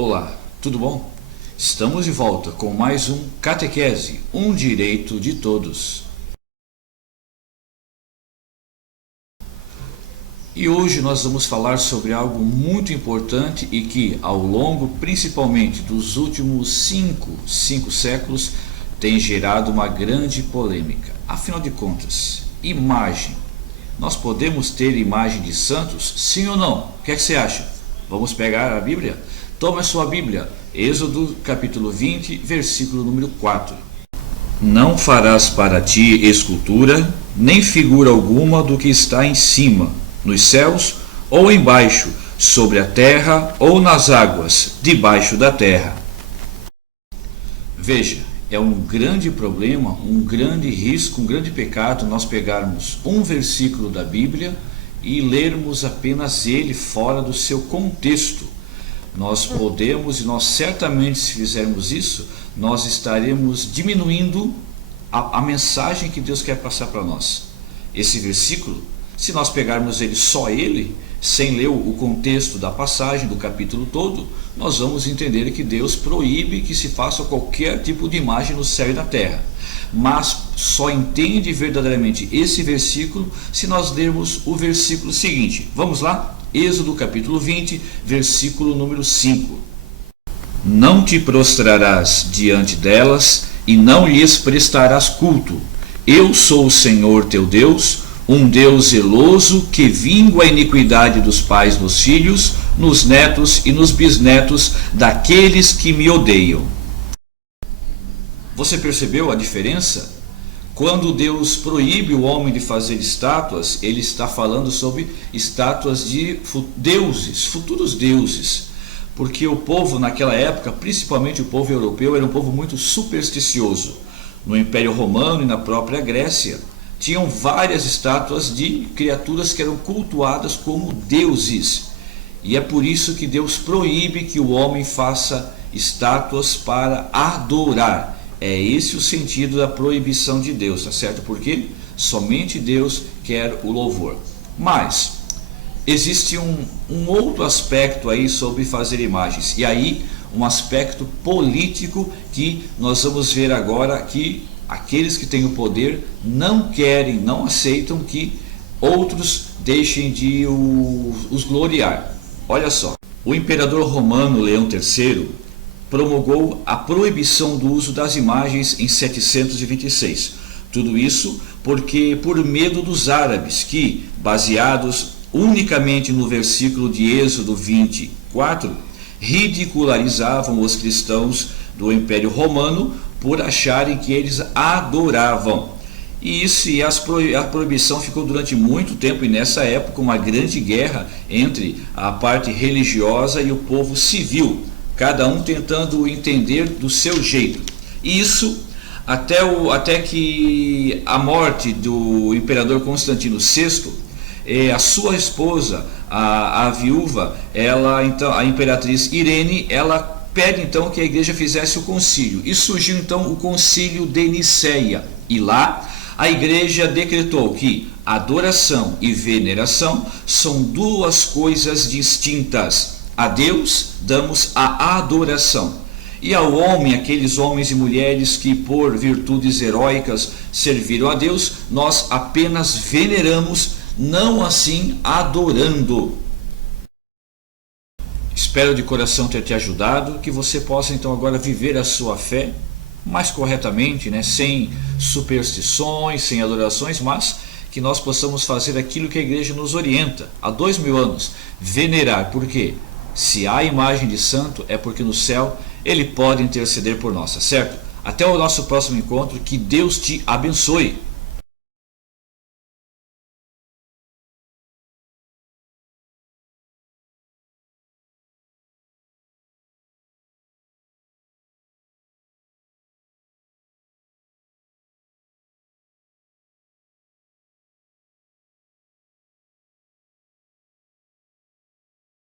Olá, tudo bom? Estamos de volta com mais um Catequese, um direito de todos. E hoje nós vamos falar sobre algo muito importante e que, ao longo principalmente dos últimos cinco séculos, tem gerado uma grande polêmica. Afinal de contas, imagem. Nós podemos ter imagem de santos, sim ou não? O que é que você acha? Vamos pegar a Bíblia? Toma a sua Bíblia, Êxodo capítulo 20, versículo número 4. Não farás para ti escultura, nem figura alguma do que está em cima, nos céus ou embaixo, sobre a terra ou nas águas, debaixo da terra. Veja, é um grande problema, um grande risco, um grande pecado nós pegarmos um versículo da Bíblia e lermos apenas ele fora do seu contexto. Nós podemos, e nós certamente, se fizermos isso, nós estaremos diminuindo a mensagem que Deus quer passar para nós. Esse versículo, se nós pegarmos ele só ele, sem ler o contexto da passagem, do capítulo todo, nós vamos entender que Deus proíbe que se faça qualquer tipo de imagem no céu e na terra. Mas só entende verdadeiramente esse versículo se nós lermos o versículo seguinte. Vamos lá? Êxodo capítulo 20, versículo número 5. Não te prostrarás diante delas e não lhes prestarás culto. Eu sou o Senhor teu Deus, um Deus zeloso que vingo a iniquidade dos pais nos filhos, nos netos e nos bisnetos daqueles que me odeiam. Você percebeu a diferença? Quando Deus proíbe o homem de fazer estátuas, ele está falando sobre estátuas de deuses, futuros deuses. Porque o povo naquela época, principalmente o povo europeu, era um povo muito supersticioso. No Império Romano e na própria Grécia, tinham várias estátuas de criaturas que eram cultuadas como deuses. E é por isso que Deus proíbe que o homem faça estátuas para adorar. É esse o sentido da proibição de Deus, tá certo? Porque somente Deus quer o louvor. Mas existe um outro aspecto aí sobre fazer imagens. E aí um aspecto político que nós vamos ver agora, que aqueles que têm o poder não querem, não aceitam que outros deixem de os gloriar. Olha só, o imperador romano Leão III promulgou a proibição do uso das imagens em 726. Tudo isso porque por medo dos árabes que, baseados unicamente no versículo de Êxodo 24, ridicularizavam os cristãos do Império Romano por acharem que eles adoravam. E a proibição ficou durante muito tempo, e nessa época uma grande guerra entre a parte religiosa e o povo civil, cada um tentando entender do seu jeito. Isso até que a morte do imperador Constantino VI, a sua esposa, a viúva, então, a imperatriz Irene, ela pede então que a igreja fizesse o concílio. E surgiu então o concílio de Nicéia. E lá a igreja decretou que adoração e veneração são duas coisas distintas. A Deus damos a adoração, e ao homem, aqueles homens e mulheres que por virtudes heróicas serviram a Deus, nós apenas veneramos, não assim adorando. Espero de coração ter te ajudado, que você possa então agora viver a sua fé mais corretamente, sem superstições, sem adorações, mas que nós possamos fazer aquilo que a igreja nos orienta há 2000 anos, venerar. Por quê? Se há imagem de santo, é porque no céu ele pode interceder por nós, certo? Até o nosso próximo encontro, que Deus te abençoe.